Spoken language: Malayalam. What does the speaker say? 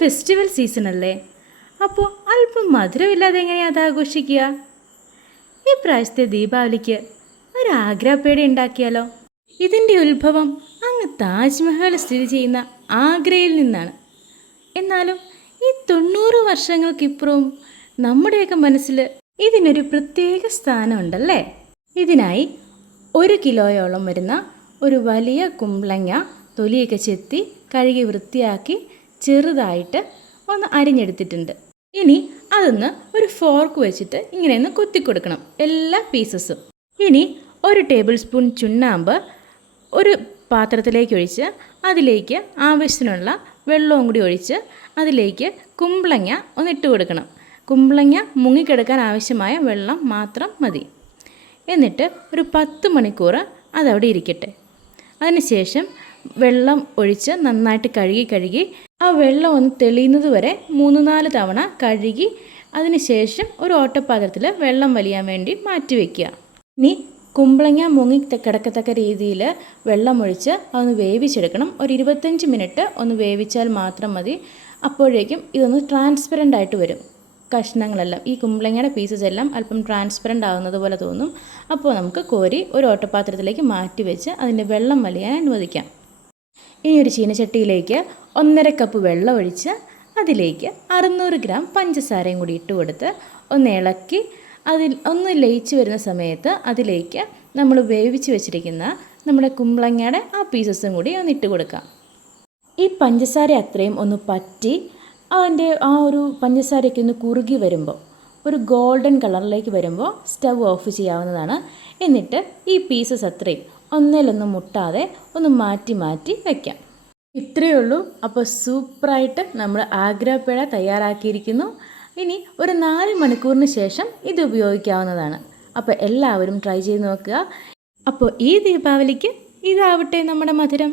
ഫെസ്റ്റിവൽ സീസൺ അല്ലേ, അപ്പോൾ അല്പം മധുരമില്ലാതെ എങ്ങനെയാണ് അത് ആഘോഷിക്കുക? ഈ പ്രാവശ്യത്തെ ദീപാവലിക്ക് ഒരു ആഗ്രാപേട ഉണ്ടാക്കിയാലോ? ഇതിൻ്റെ ഉത്ഭവം അങ്ങ് താജ്മഹൽ സ്ഥിതി ചെയ്യുന്ന ആഗ്രയിൽ നിന്നാണ്. എന്നാലും ഈ 90 വർഷങ്ങൾക്കിപ്പുറവും നമ്മുടെയൊക്കെ മനസ്സിൽ ഇതിനൊരു പ്രത്യേക സ്ഥാനമുണ്ടല്ലേ. ഇതിനായി 1 കിലോയോളം വരുന്ന ഒരു വലിയ കുമ്പളങ്ങ തൊലിയൊക്കെ ചെത്തി കഴുകി വൃത്തിയാക്കി ചെറുതായിട്ട് ഒന്ന് അരിഞ്ഞെടുത്തിട്ടുണ്ട്. ഇനി അതൊന്ന് ഒരു ഫോർക്ക് വെച്ചിട്ട് ഇങ്ങനെയൊന്ന് കൊത്തിക്കൊടുക്കണം എല്ലാ പീസസും. ഇനി 1 ടേബിൾ സ്പൂൺ ചുണ്ണാമ്പ് ഒരു പാത്രത്തിലേക്ക് ഒഴിച്ച് അതിലേക്ക് ആവശ്യത്തിനുള്ള വെള്ളവും കൂടി ഒഴിച്ച് അതിലേക്ക് കുമ്പളങ്ങ ഒന്നിട്ട് കൊടുക്കണം. കുമ്പളങ്ങ മുങ്ങിക്കിടക്കാൻ ആവശ്യമായ വെള്ളം മാത്രം മതി. എന്നിട്ട് ഒരു 10 മണിക്കൂർ അതവിടെ ഇരിക്കട്ടെ. അതിനുശേഷം വെള്ളം ഒഴിച്ച് നന്നായിട്ട് കഴുകി ആ വെള്ളം ഒന്ന് തെളിയുന്നത് വരെ 3-4 തവണ കഴുകി അതിനുശേഷം ഒരു ഓട്ടപാത്രത്തിൽ വെള്ളം വലിയാൻ വേണ്ടി മാറ്റി വയ്ക്കുക. ഇനി കുമ്പളങ്ങ മുങ്ങി കിടക്കത്തക്ക രീതിയിൽ വെള്ളമൊഴിച്ച് അതൊന്ന് വേവിച്ചെടുക്കണം. ഒരു 25 മിനിറ്റ് ഒന്ന് വേവിച്ചാൽ മാത്രം മതി. അപ്പോഴേക്കും ഇതൊന്ന് ട്രാൻസ്പെറൻ്റ് ആയിട്ട് വരും. കഷ്ണങ്ങളെല്ലാം ഈ കുമ്പളങ്ങയുടെ പീസസ് എല്ലാം അല്പം ട്രാൻസ്പെറൻ്റ് ആകുന്നത് പോലെ തോന്നും. അപ്പോൾ നമുക്ക് കോരി ഒരു ഓട്ടപാത്രത്തിലേക്ക് മാറ്റി വെച്ച് അതിൻ്റെ വെള്ളം വലിയാൻ അനുവദിക്കാം. ഇനി ഒരു ചീനച്ചട്ടിയിലേക്ക് 1.5 കപ്പ് വെള്ളം ഒഴിച്ച് അതിലേക്ക് 600 ഗ്രാം പഞ്ചസാരയും കൂടി ഇട്ട് കൊടുത്ത് ഒന്ന് ഇളക്കി അതിൽ ഒന്ന് ലയിച്ച് വരുന്ന സമയത്ത് അതിലേക്ക് നമ്മൾ വേവിച്ച് വെച്ചിരിക്കുന്ന നമ്മുടെ കുമ്പളങ്ങയുടെ ആ പീസസും കൂടി ഒന്ന് ഇട്ട് കൊടുക്കാം. ഈ പഞ്ചസാര അത്രയും ഒന്ന് പറ്റി അതിൻ്റെ ആ ഒരു പഞ്ചസാരയ്ക്ക് ഒന്ന് കുറുകി വരുമ്പോൾ ഒരു ഗോൾഡൻ കളറിലേക്ക് വരുമ്പോൾ സ്റ്റവ് ഓഫ് ചെയ്യാവുന്നതാണ്. എന്നിട്ട് ഈ പീസസ് അത്രയും ഒന്നിലൊന്നും മുട്ടാതെ ഒന്ന് മാറ്റി വയ്ക്കാം. ഇത്രയേ ഉള്ളൂ. അപ്പോൾ സൂപ്പറായിട്ട് നമ്മൾ ആഗ്രാപേട തയ്യാറാക്കിയിരിക്കുന്നു. ഇനി ഒരു 4 മണിക്കൂറിന് ശേഷം ഇത് ഉപയോഗിക്കാവുന്നതാണ്. അപ്പോൾ എല്ലാവരും ട്രൈ ചെയ്ത് നോക്കുക. അപ്പോൾ ഈ ദീപാവലിക്ക് ഇതാവട്ടെ നമ്മുടെ മധുരം.